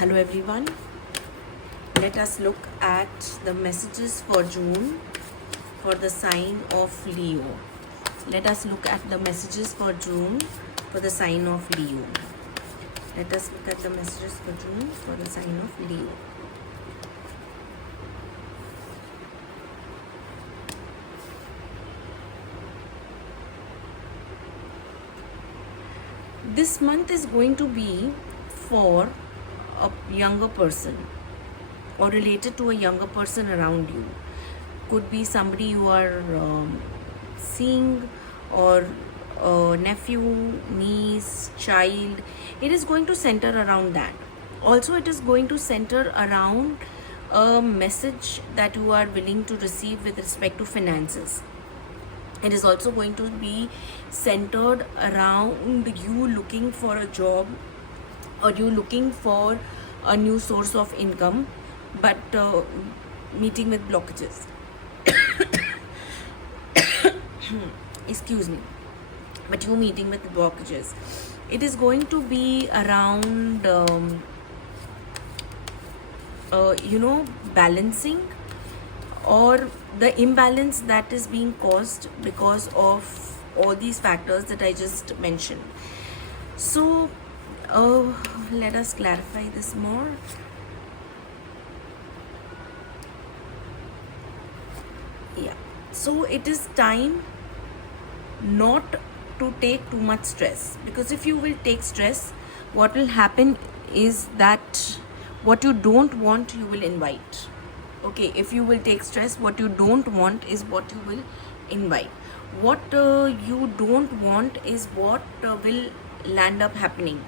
Hello everyone. Let us look at the messages for June for the sign of Leo. Let us look at the messages for June for the sign of Leo. Let us look at the messages for June for the sign of Leo. This month is going to be for a younger person or related to a younger person around you. Could be somebody you are seeing, or a nephew, niece, child. It is going to center around that. Also, it is going to center around a message that you are willing to receive with respect to finances. It is also going to be centered around you looking for a job, or you looking for a new source of income, but meeting with blockages. Excuse me. But you meeting with blockages. It is going to be around, balancing, or the imbalance that is being caused because of all these factors that I just mentioned. So, let us clarify this more. Yeah. So it is time not to take too much stress, because if you will take stress, what will happen is that what you don't want, you will invite. Okay, if you will take stress, what you don't want is what you will invite. What you don't want is what will land up happening.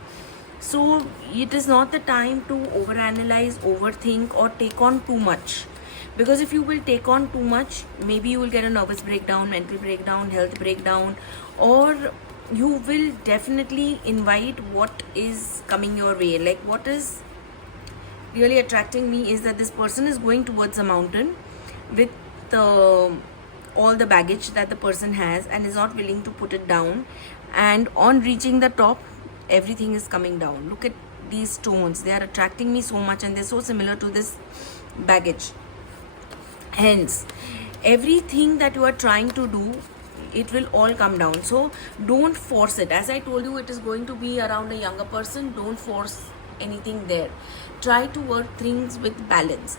So it is not the time to overanalyze, overthink, or take on too much. Because if you will take on too much, maybe you will get a nervous breakdown, mental breakdown, health breakdown, or you will definitely invite what is coming your way. Like, what is really attracting me is that this person is going towards a mountain with all the baggage that the person has, and is not willing to put it down. And on reaching the top, everything is coming down. Look at these stones. They are attracting me so much, and they're so similar to this baggage. Hence, everything that you are trying to do, it will all come down. So don't force it. As I told you, it is going to be around a younger person. Don't force anything there. Try to work things with balance.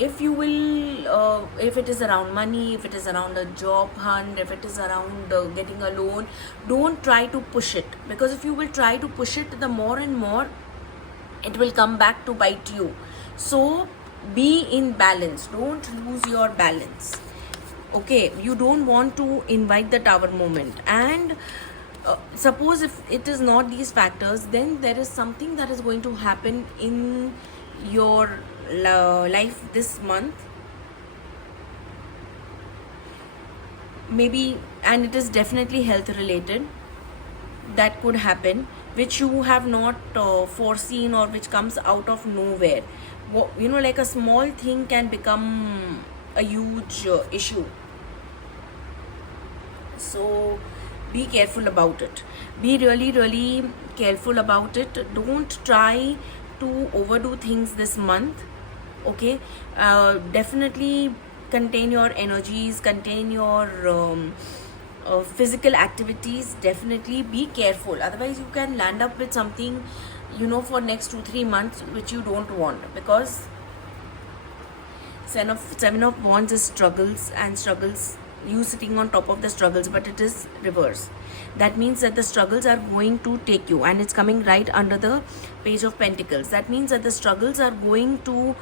If you will, if it is around money, if it is around a job hunt, if it is around getting a loan, don't try to push it. Because if you will try to push it, the more and more it will come back to bite you. So be in balance. Don't lose your balance. Okay, you don't want to invite the tower moment. And suppose if it is not these factors, then there is something that is going to happen in your life this month, maybe, and it is definitely health related, that could happen, which you have not foreseen, or which comes out of nowhere. Like a small thing can become a huge issue. So be careful about it. Be really, really careful about it. Don't try to overdo things this month. Okay, definitely contain your energies, contain your physical activities. Definitely be careful, otherwise you can land up with something, for next 2-3 months, which you don't want. Because seven of wands is struggles, and struggles, you sitting on top of the struggles, but it is reverse. That means that the struggles are going to take you, and it's coming right under the page of pentacles. That means that the struggles are going to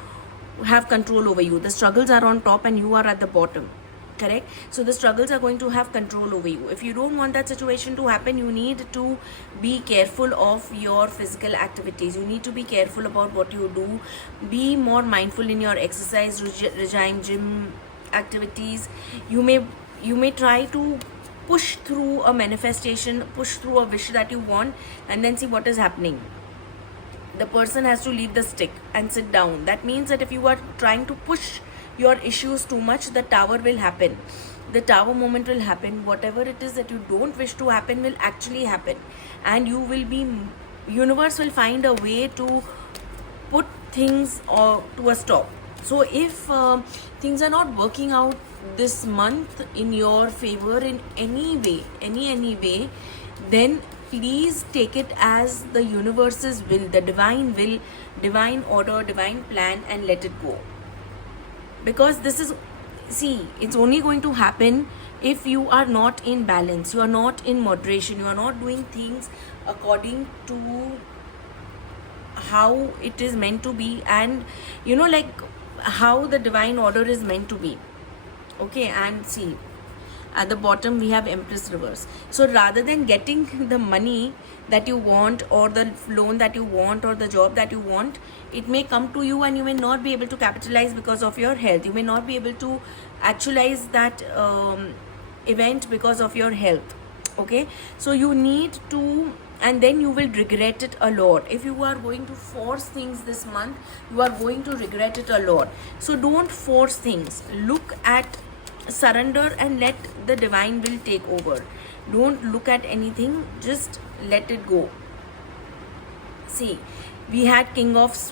have control over you. The struggles are on top and you are at the bottom. Correct? So the struggles are going to have control over you. If you don't want that situation to happen, you need to be careful of your physical activities. You need to be careful about what you do. Be more mindful in your exercise regime, gym activities. You may try to push through a manifestation, push through a wish that you want, and then see what is happening. The person has to leave the stick and sit down. That means that if you are trying to push your issues too much, the tower will happen. The tower moment will happen. Whatever it is that you don't wish to happen will actually happen, and you will be, universe will find a way to put things to a stop. So if things are not working out this month in your favor in any way, any way, then please take it as the universe's will, the divine will, divine order, divine plan, and let it go. Because this is, see, it's only going to happen if you are not in balance, you are not in moderation, you are not doing things according to how it is meant to be, and like how the divine order is meant to be. Okay, and see, at the bottom we have Empress reverse. So rather than getting the money that you want, or the loan that you want, or the job that you want, it may come to you and you may not be able to capitalize because of your health. You may not be able to actualize that event because of your health. Okay, so you need to, and then you will regret it a lot. If you are going to force things this month, you are going to regret it a lot. So don't force things. Look at, surrender, and let the divine will take over. Don't look at anything, just let it go. See, we had King of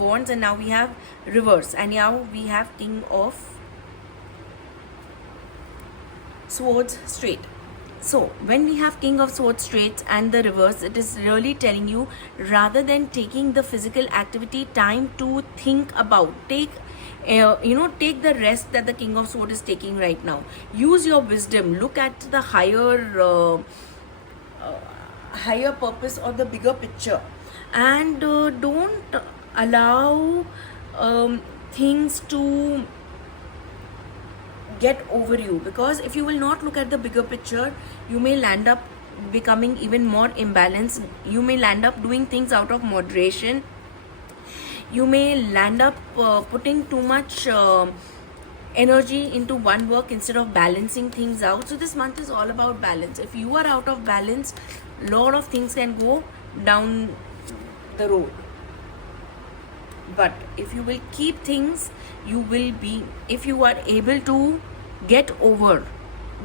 Wands, and now we have reverse, and now we have King of Swords straight. So when we have King of Swords straight and the reverse, it is really telling you, rather than taking the physical activity time to think about, take the rest that the King of Swords is taking right now. Use your wisdom. Look at the higher purpose or the bigger picture, and don't allow things to get over you. Because if you will not look at the bigger picture, you may land up becoming even more imbalanced. You may land up doing things out of moderation. You may land up putting too much energy into one work instead of balancing things out. So this month is all about balance. If you are out of balance, a lot of things can go down the road. But if you will keep things, you will be, if you are able to get over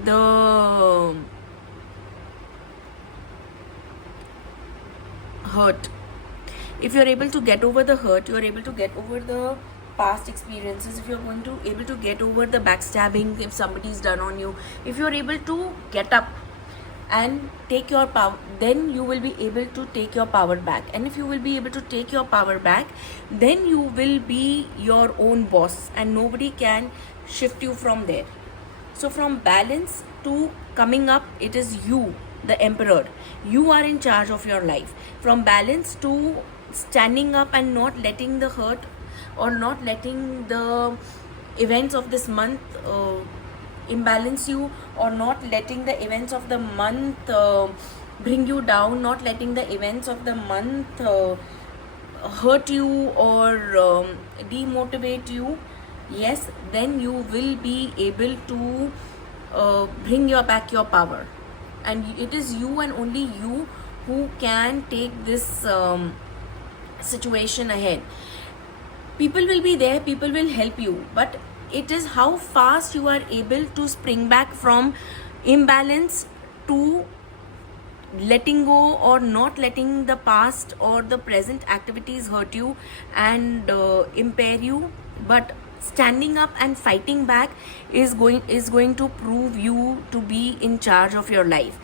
the hurt, if you're able to get over the hurt, you're able to get over the past experiences, if you're going to able to get over the backstabbing, if somebody's done on you, if you're able to get up and take your power, then you will be able to take your power back. And if you will be able to take your power back, then you will be your own boss and nobody can shift you from there. So from balance to coming up, it is you, the emperor. You are in charge of your life. From balance to standing up and not letting the hurt or not letting the events of this month imbalance you, or not letting the events of the month bring you down, not letting the events of the month hurt you or demotivate you. Yes, then you will be able to bring back your power, and it is you and only you who can take this situation ahead. People will be there, people will help you, but it is how fast you are able to spring back from imbalance to letting go, or not letting the past or the present activities hurt you and impair you, but standing up and fighting back is going to prove you to be in charge of your life.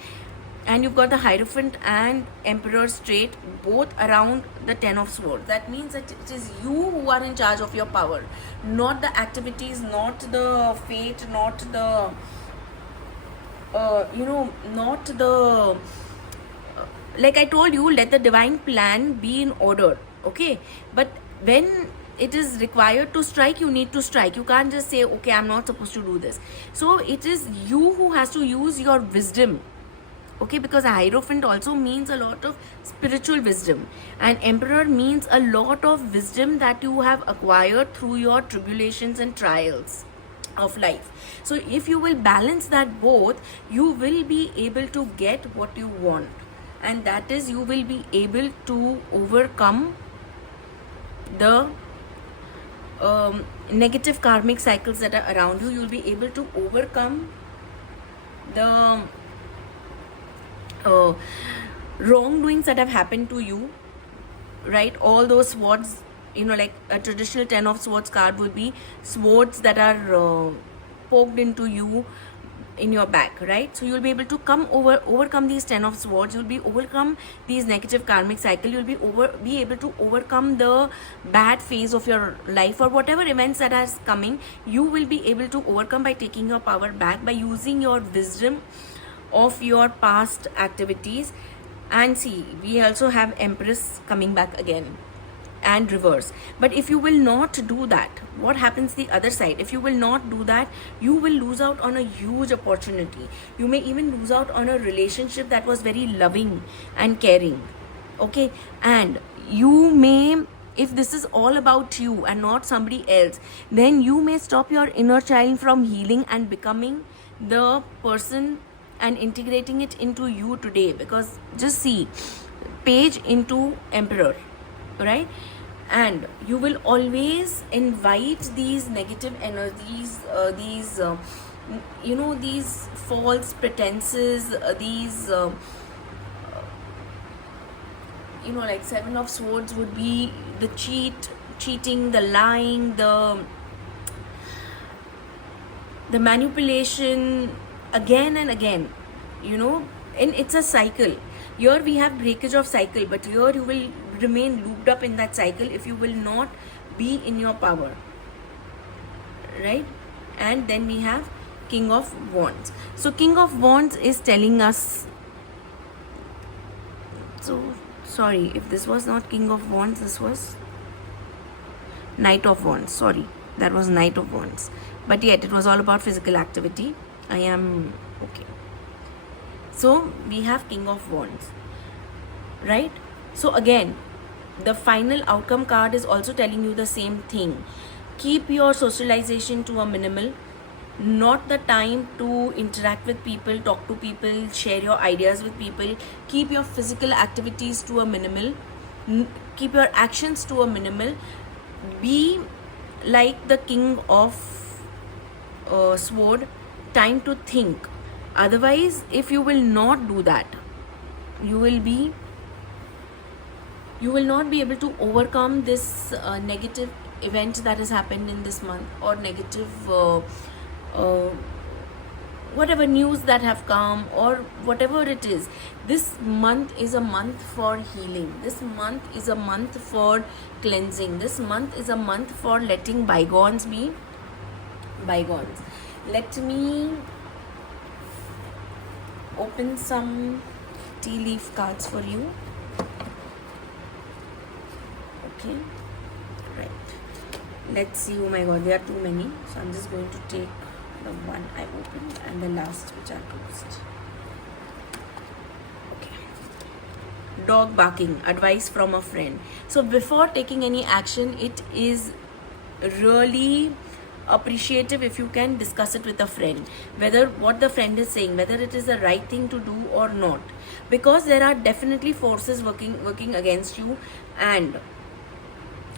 And you've got the Hierophant and Emperor straight, both around the Ten of Swords. That means that it is you who are in charge of your power, not the activities, not the fate, not the not the like I told you, let the divine plan be in order. Okay, but when it is required to strike, you need to strike. You can't just say, okay, I'm not supposed to do this. So it is you who has to use your wisdom. Okay, because Hierophant also means a lot of spiritual wisdom, and Emperor means a lot of wisdom that you have acquired through your tribulations and trials of life. So if you will balance that both, you will be able to get what you want, and that is, you will be able to overcome the negative karmic cycles that are around you. You will be able to overcome the wrongdoings that have happened to you, right? All those swords, like a traditional 10 of swords card would be swords that are poked into you in your back, right? So you'll be able to overcome these 10 of swords. You'll be overcome these negative karmic cycle. You'll be able to overcome the bad phase of your life, or whatever events that are coming. You will be able to overcome by taking your power back, by using your wisdom of your past activities. And see, we also have Empress coming back again, and reverse. But if you will not do that, what happens the other side? If you will not do that, you will lose out on a huge opportunity. You may even lose out on a relationship that was very loving and caring. Okay, and you may, if this is all about you and not somebody else, then you may stop your inner child from healing and becoming the person and integrating it into you today. Because just see, Page into Emperor, right? And you will always invite these negative energies, these false pretenses, these like 7 of swords would be the cheating, the lying, the manipulation, again and again, and it's a cycle. Here we have breakage of cycle, but here you will remain looped up in that cycle if you will not be in your power, right? And then we have King of Wands. So King of Wands is telling us, so sorry if this was not King of Wands, this was Knight of Wands. Sorry, that was Knight of Wands, but yet it was all about physical activity. I am okay. So we have King of Wands, right? So again, the final outcome card is also telling you the same thing. Keep your socialization to a minimal. Not the time to interact with people, talk to people, share your ideas with people. Keep your physical activities to a minimal. Keep your actions to a minimal. Be like the King of Sword. Time to think. Otherwise, if you will not do that, you will not be able to overcome this negative event that has happened in this month, or negative whatever news that have come, or whatever it is. This month is a month for healing. This month is a month for cleansing. This month is a month for letting bygones be bygones. Let me open some tea leaf cards for you. Okay, right, let's see. Oh my god, there are too many, so I'm just going to take the one I opened and the last which I closed. Okay, dog barking, advice from a friend. So before taking any action, it is really appreciative if you can discuss it with a friend, whether what the friend is saying, whether it is the right thing to do or not, because there are definitely forces working against you, and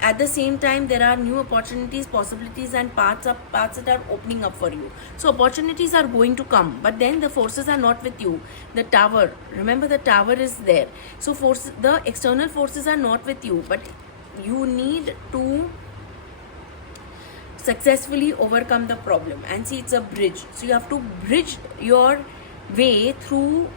at the same time there are new opportunities, possibilities, and paths that are opening up for you. So opportunities are going to come, but then the forces are not with you. The Tower, remember, the Tower is there. So the external forces are not with you, but you need to successfully overcome the problem. And see, it's a bridge, so you have to bridge your way through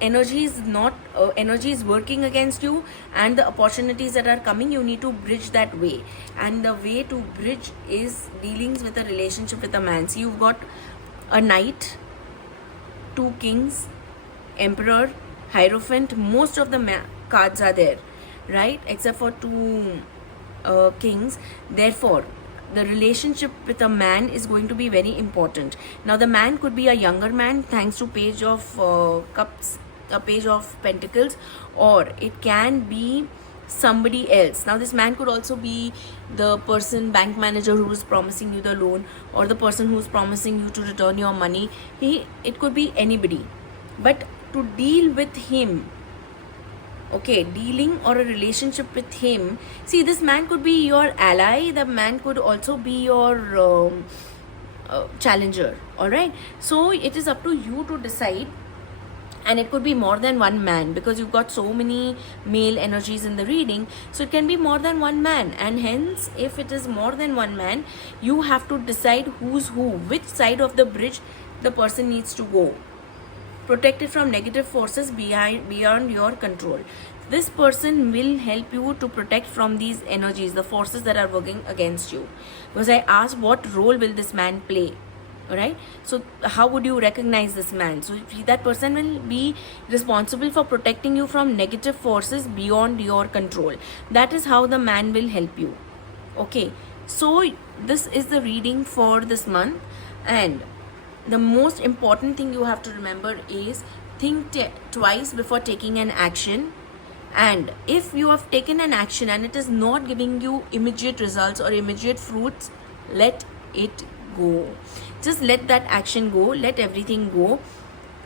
energy is working against you, and the opportunities that are coming, you need to bridge that way. And the way to bridge is dealings with a relationship with a man. So you've got a Knight, 2 Kings, Emperor, Hierophant. Most of the cards are there, right, except for 2 Kings. Therefore the relationship with a man is going to be very important. Now the man could be a younger man, thanks to Page of Cups, a Page of Pentacles, or it can be somebody else. Now this man could also be the person, bank manager, who is promising you the loan, or the person who is promising you to return your money. It could be anybody, but to deal with him, okay, dealing or a relationship with him, see, this man could be your ally, the man could also be your challenger. All right, so it is up to you to decide and it could be more than one man, because you've got so many male energies in the reading, so it can be more than one man. And hence, if it is more than one man, you have to decide who's who, which side of the bridge the person needs to go, protected from negative forces beyond your control. This person will help you to protect from these energies, the forces that are working against you. Because I asked, what role will this man play? Alright, so how would you recognize this man? So that person will be responsible for protecting you from negative forces beyond your control. That is how the man will help you. Okay, so this is the reading for this month, and the most important thing you have to remember is think twice before taking an action. And if you have taken an action and it is not giving you immediate results or immediate fruits, let it go. Just let that action go, let everything go,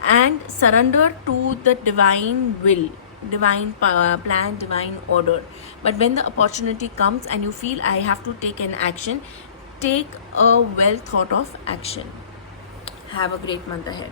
and surrender to the divine will, divine plan, divine order. But when the opportunity comes and you feel I have to take an action, take a well thought of action. Have a great month ahead.